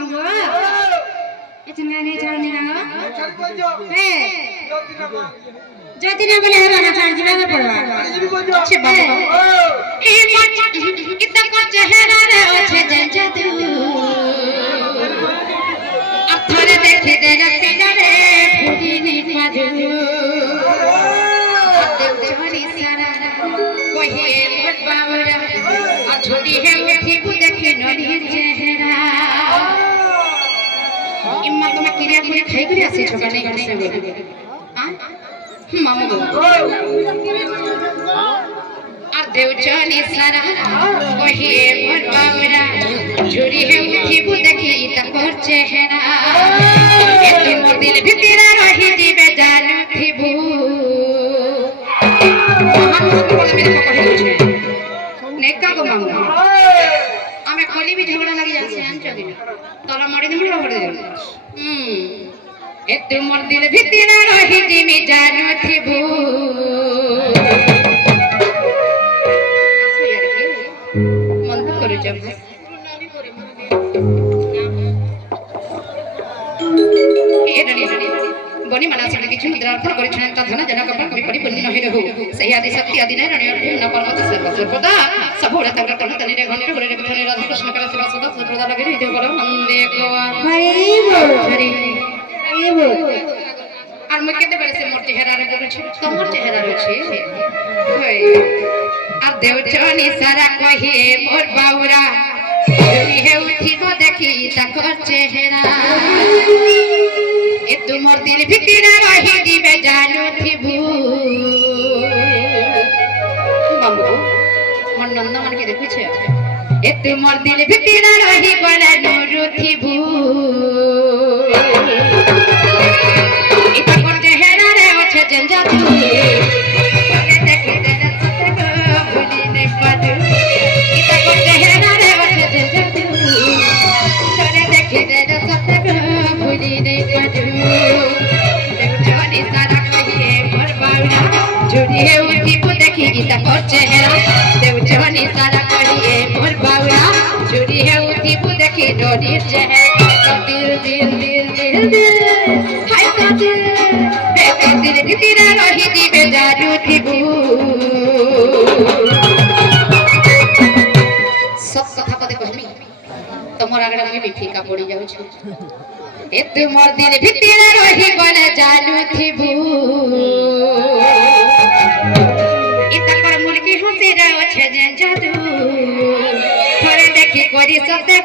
मामगो इतना नहीं जानी ना है जाती ना बोले हरा ना चार्ज लगा पड़वा अच्छे बाबा ए कितना को चेहरा रे अच्छे जंजा तू अब थोड़े देखे दे रखते रे पूरी नहीं पाजू छोरी सारा कोई मोर बावरा और छोटी है उठी देखी नरी चेहरा इम्मा तो मैं किरिया पूरी खाई कर आसी छोका नहीं कर से बोल हां मामू और देवचनी सारा कोई मोर बावरा छोरी है उठी देखी तकोर चेहरा ए मोर दिल भीतर रही जीवे जानू थी भू नेका को मांगो आमे खोली भी झगड़ा लगी जासे हम चोदी तोला मड़ी दे मुड़ा पड़ दे ए तू मोर दिल भीतर रही जिमी जानू थिबू आसो यार के मन तो करू जब ए डडी बनी मनासी किछु मुद्रार्थ परिचय ता धन जना कपन कोई पड़ी बन्नी नहे रहू सही आदि शक्ति आदि नै रणिय न पर्वत सर्वदा सबोड़ा तंग तन तनि रे घंटे रे बिथने राधा कृष्ण कर सेवा सदा सर्वदा लगे रे देव बलो नंदे गोवा हरि बोल हरि बोल আর মই কেতে বেড়ে সে মোর চেহারা রে বলছি তোমার চেহারা রছে হই আর দেবচনি সারা কহে মোর বাউরা যদি হে উঠিব দেখি তাকর চেহারা ए तुमर दिल भीतर रही जीवे जानू थिबू मामू मन नंद मन के देखु छे ए तुमर दिल भीतर रही बड़ा नूरू थिबू इता कर चेहरा रे ओछे जंजा तू तोरे देखि दे सत को भूली नै पादू इता कर चेहरा रे ओछे जंजा तू तोरे देखि दे सत को भूली नै पादू झूठी है उठी को देखी गीता को चेहरा देवचनी सारा कहिए मोर बावड़ा झूठी है उठी को देखी डोरी चेहरा दिल दिल दिल दिल दिल हाय तो दिल भीतर रही जीवे जानू थिबू सब कथा पदे कहमी तमोर आगडा में भी फीका पड़ी जाउ छ ए तुमर दिल भीतर रही बना जानू थिबू इता कर मुर्गी हंसी रे ओछे जंजा तू थोड़े देखी कोरी सते